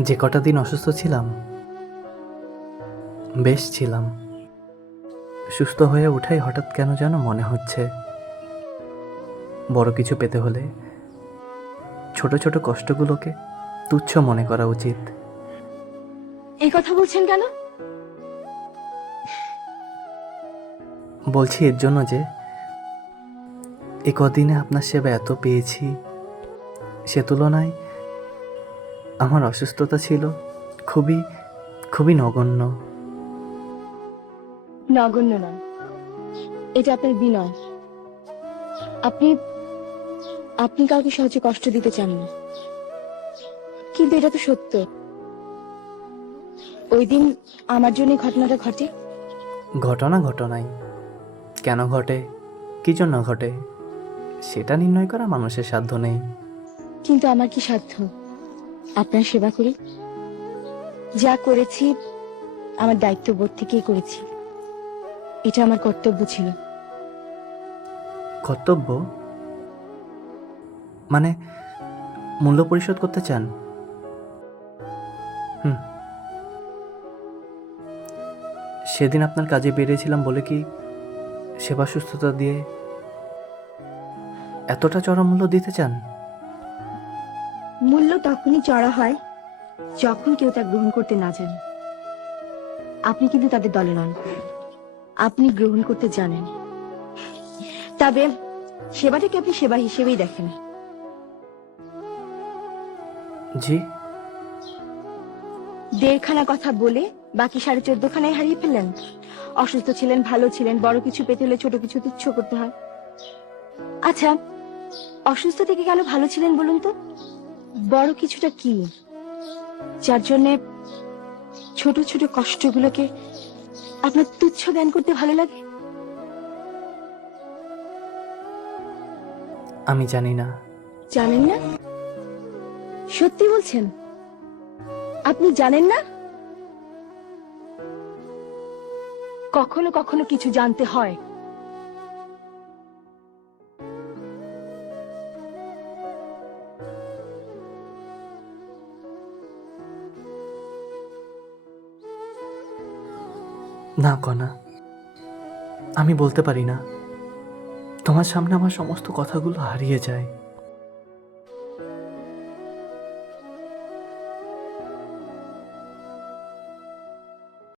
যে কটা দিন অসুস্থ ছিলাম বেশ ছিলাম। সুস্থ হয়ে উঠাই হঠাৎ কেন যেন মনে হচ্ছে। বড় কিছু পেতে হলে ছোট ছোট কষ্টগুলোকে তুচ্ছ মনে করা উচিত। এই কথা বলছেন কেন? বলছি এর জন্য যে এ কদিনে আপনার সেবা এত পেয়েছি সে তুলনায় আমার অসুস্থতা ছিল খুবই খুবই নগণ্য। নগণ্য নয় এটা আপনার বিনয়। আপনি আপনি কাউকে সহজে কষ্ট দিতে চান না। কিন্তু এটা তো সত্য। ওই দিন আমার জন্য ঘটনাটা ঘটে। ঘটনা ঘটনাই। কেন ঘটে? কি জন্য ঘটে? সেটা নির্ণয় করা মানুষের সাধ্য নেই। কিন্তু আমার কি সাধ্য? আপনার সেবা করি। যা করেছি, আমার দায়িত্ববোধ থেকেই করেছি। এটা আমার কর্তব্য ছিল। কর্তব্য? মানে মূল্য পরিশোধ করতে চান? হুম। সেদিন আপনার কাজে বেরিয়েছিলাম বলে কি সেবা সুস্থতা দিয়ে এতটা চড়া মূল্য দিতে চান? মূল্য তখনই চড়া হয় যখন কেউ তা গ্রহণ করতে না জানে। আপনি কিন্তু তাদের দলে নন। আপনি গ্রহণ করতে জানেন। তবে সেবাটাকে আপনি সেবা হিসেবেই দেখেন। জি। দেড়খানা কথা বলে বাকি সাড়ে চোদ্দ খানায় হারিয়ে ফেললেন। অসুস্থ ছিলেন ভালো ছিলেন বড় কিছু পেতে হলে ছোট কিছু তুচ্ছ করতে হয়। আচ্ছা অসুস্থ থেকে কেন ভালো ছিলেন বলুন তো? বড় কিছুটা কি? যার জন্যে ছোট ছোট কষ্টগুলোকে আপনার তুচ্ছ জ্ঞান করতে ভালো লাগে? আমি জানি না। জানেন না? সত্যি বলছেন? আপনি জানেন না? কখনো কখনো কিছু জানতে হয়। না কনা। আমি বলতে পারি না। তোমার সামনে আমার সমস্ত কথাগুলো হারিয়ে যায়।